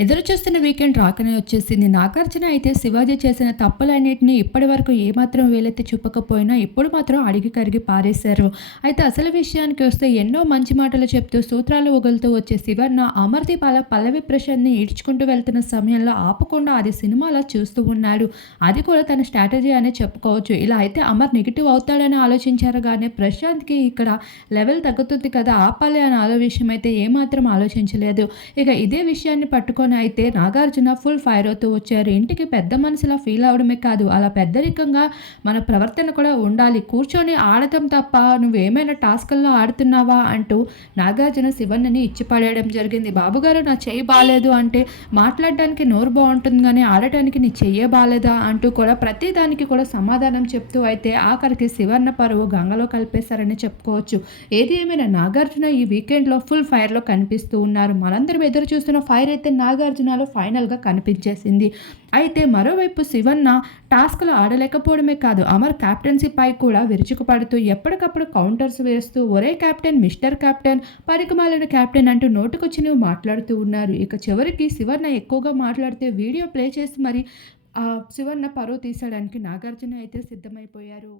ఎదురు చూస్తున్న వీకెండ్ రాకనే వచ్చేసింది. నాగార్జున అయితే శివాజీ చేసిన తప్పులన్నింటినీ ఇప్పటి వరకు ఏమాత్రం వేలెత్తి చూపకపోయినా ఇప్పుడు మాత్రం అడిగి కరిగి పారేశారు. అయితే అసలు విషయానికి వస్తే ఎన్నో మంచి మాటలు చెప్తూ సూత్రాలు వగులుతూ వచ్చే శివర్ణ అమర్దీప్ అలా పల్లవి ప్రశాంత్ని ఈడ్చుకుంటూ వెళ్తున్న సమయంలో ఆపకుండా అది సినిమాలో చూస్తూ ఉన్నాడు. అది కూడా తన స్ట్రాటజీ అనే చెప్పుకోవచ్చు. ఇలా అయితే అమర్ నెగిటివ్ అవుతాడని ఆలోచించారు కానీ ప్రశాంత్కి ఇక్కడ లెవెల్ తగ్గుతుంది కదా ఆపాలి అనే ఆలో విషయం అయితే ఏమాత్రం ఆలోచించలేదు. ఇక ఇదే విషయాన్ని పట్టుకొని అయితే నాగార్జున ఫుల్ ఫైర్ అవుతూ వచ్చారు. ఇంటికి పెద్ద మనిషిలా ఫీల్ అవడమే కాదు. అలా పెద్దరికంగా మన ప్రవర్తన కూడా ఉండాలి. కూర్చొని ఆడటం తప్ప నువ్వేమైనా టాస్కుల్లో ఆడుతున్నావా అంటూ నాగార్జున శివన్నని ఇచ్చిపడేయడం జరిగింది. బాబుగారు నా చెయ్యి బాగాలేదు అంటే మాట్లాడడానికి నోరు బాగుంటుంది కానీ ఆడటానికి నీ చెయ్యే బాగాలేదా అంటూ కూడా ప్రతి దానికి కూడా సమాధానం చెప్తూ అయితే ఆఖరికి శివన్న పరువు గంగలో కలిపేశారని చెప్పుకోవచ్చు. ఏది ఏమైనా నాగార్జున ఈ వీకెండ్లో ఫుల్ ఫైర్లో కనిపిస్తూ ఉన్నారు. మనందరం ఎదురు చూస్తున్న ఫైర్ అయితే నాగార్జునలో ఫైనల్గా కనిపించేసింది. అయితే మరోవైపు శివన్న టాస్క్లు ఆడలేకపోవడమే కాదు అమర్ క్యాప్టెన్సీపై కూడా విరుచుకుపడుతూ ఎప్పటికప్పుడు కౌంటర్స్ వేస్తూ ఒరే కెప్టెన్ మిస్టర్ కెప్టెన్ పరికమాలిన కెప్టెన్ అంటూ నోటుకొచ్చినవి మాట్లాడుతూ ఉన్నారు. ఇక చివరికి శివన్న ఎక్కువగా మాట్లాడితే వీడియో ప్లే చేసి మరి శివన్న పరువు తీసడానికి నాగార్జున అయితే సిద్ధమైపోయారు.